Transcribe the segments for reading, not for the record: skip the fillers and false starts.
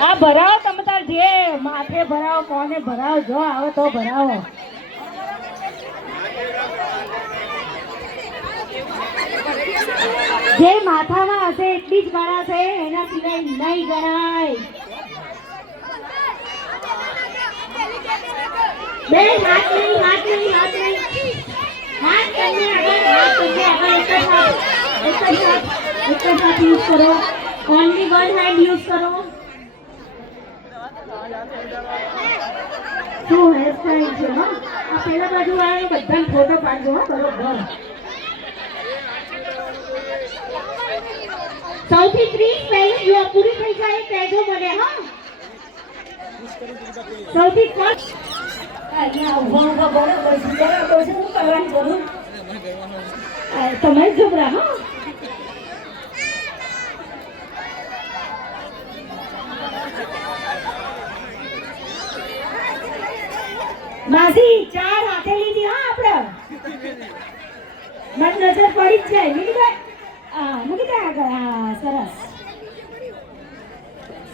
હા ભરાવો તમે તાર જે માથે ભરાવો કોને ભરાવો જો આવે તો ભરાવો. જે માથામાં હશે એટલી જ ગણાશે, એના સિવાય નહીં ગણાય. બે હાથ નહીં, હાથ નહીં, હાથ નહીં, હાથ કરીને આગળ, હાથ પગે આગળ, એક જ હાથ યુઝ કરો. ઓનલી વન હેન્ડ યુઝ કરો. શું હેરસ્ટાઈલ છે? હા, આ પેલા બાજુ વાળા બધાને ફોટો પાડજો. હા બરોબર. સૌથી 30 પહેલી જો પૂરી થઈ જાય કહેજો મને. હા સૌથી ફર્સ્ટ અહીંયા ઉભા બરાબર છે, બરાબર છે. હું કરવાની બોલું તમે જબરા. હા માસી 4 હાથે લીધી. હા આપણે મત નજર પડી જ જાય. મૂકી દે આગળ. હા સરસ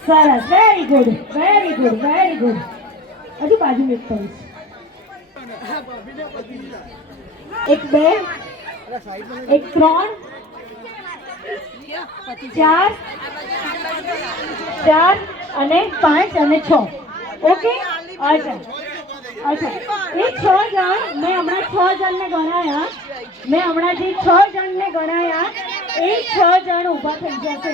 સરસ. Very good, very good, very good. હજુ બાજુ એક કરીશ. 1 2 1 3 4 4 અને 5 અને 6. ઓકે. અચ્છા અચ્છા. એ 6 જણ મેં હમણાં 6 જણને ગણાયા. મેં હમણાં જે 6 જણને ગણાયા એ 6 જણ ઊભા થઈ જશે.